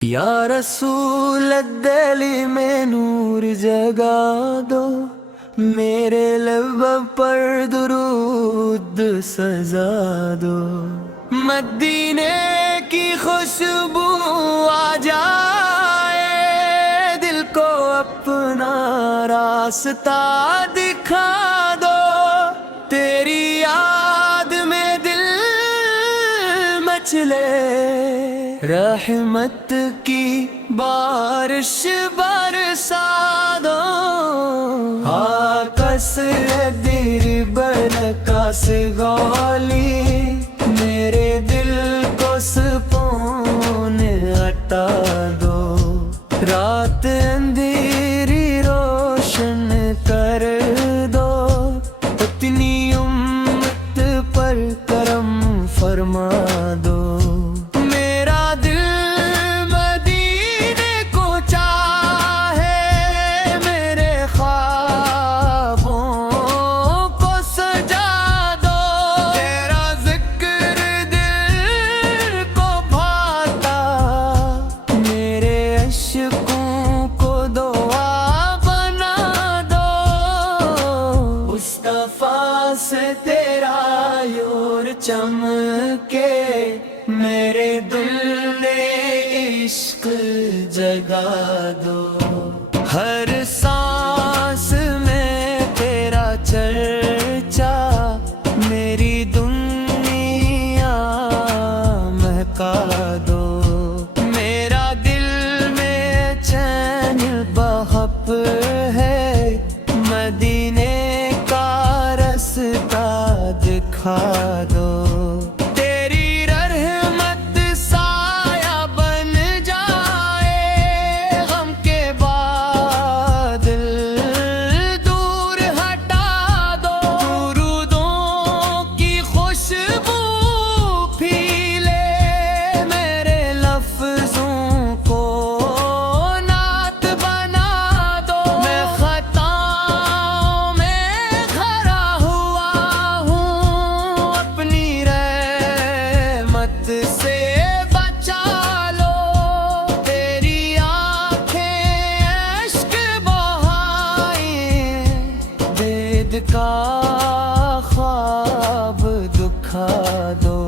या रसूल दिल में नूर जगा दो, मेरे लब पर दुरूद सजा दो। मदीने की खुशबू आ जाए, दिल को अपना रास्ता दिखा दो। तेरी याद में दिल मचले, रहमत की बारिश बरसा दो। आकस दिर बनकास गौली, मेरे दिल को सुकून अता दो। रात अंधेरी रोशन कर दो, इतनी उम्मत पर करम फरमा दो। से तेरा यूर चमके, मेरे दिल ने इश्क जगा दो। हर सांस में तेरा चर्चा, मेरी दुनिया महका दो। मेरा दिल में चैन बहप है, मदीने दिखा दो। तेरी रहमत साया बन जाए, हम के बादल दूर हटा दो। दुरूदों की खुशबू फैले, मेरे लफ्जों को नात बना दो। मैं खताओं में खरा हुआ से बचा लो। तेरी आंखें अश्क बहाए, वेद का ख्वाब दुखा दो।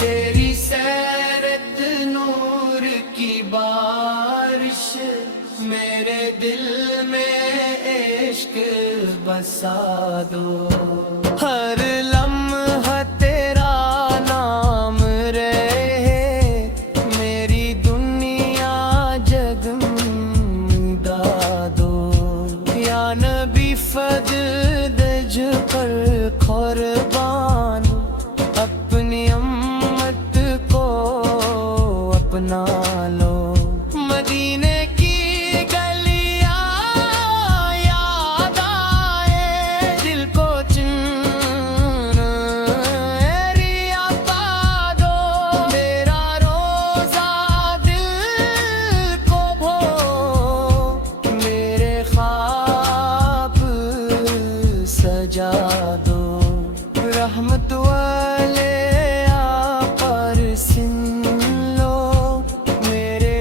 तेरी सैरत नूर की बारिश, मेरे दिल में इश्क बसा दो। हर लम्हा तेरा नाम नबी फजल दज पर कुर्बान, अपनी उम्मत को अपना लो। मदीने की गलियां याद आए, दिल को चुनरिया पा दो। मेरा रोजा दिल को भो, मेरे सजा दो। रहमत वाले पर सुन लो, मेरे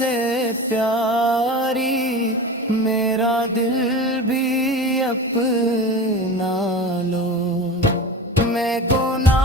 से प्यारी मेरा दिल भी अपना लो मैं गुनाह